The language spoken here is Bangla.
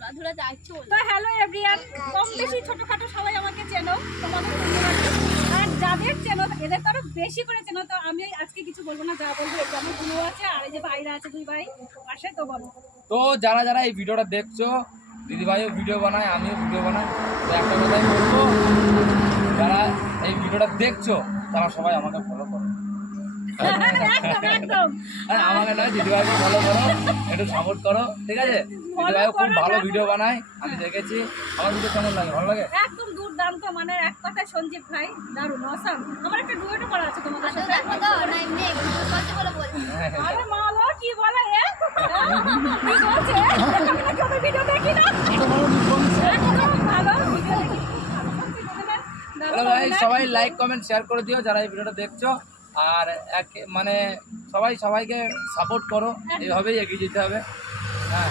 তো হ্যালো এভরিওয়ান, কম বেশি ছোটখাটো সবাই আমাকে চেনো, তোমাদের আর যাদের চেনো এদের তো আরো বেশি করে চেনো। তো আমি আজকে কিছু বলবো না, যা বলবো এই যে আমার গুরু আছে আর এই যে ভাইরা আছে, দুই ভাই পাশে। তো বলো। তো যারা যারা এই ভিডিওটা দেখছো, দিদিভাইও ভিডিও বানায়, আমিও ভিডিও বানাই, তো একটা কথাই বলবো, যারা এই ভিডিওটা দেখছো তারা সবাই আমাকে ফলো করো। একদম একদম আমাকে নয়, দিদিভাইকে ফলো করো, একটু সাপোর্ট করো, ঠিক আছে? দিদিভাইও খুব ভালো ভিডিও বানায়, আমি দেখেছি। আমার ভিডিও কেমন লাগে? ভালো লাগে? একদম দুর্দান্ত, মানে এক কথায় সঞ্জীব ভাই দারুণ অসাম। আমার একটা ডুয়েটও করা আছে তোমাদের সাথে। আরে মালো কি বলে এ? কি বলছে? আমি নাকি ওদের ভিডিও দেখি না। একদম ভালো ভিডিও দেখি। হ্যালো ভাই, সবাই লাইক কমেন্ট শেয়ার করে দিও যারা এই ভিডিওটা দেখছো। আর মানে সবাই সবাইকে সাপোর্ট করো, এইভাবেই এগিয়ে যেতে হবে। হ্যাঁ।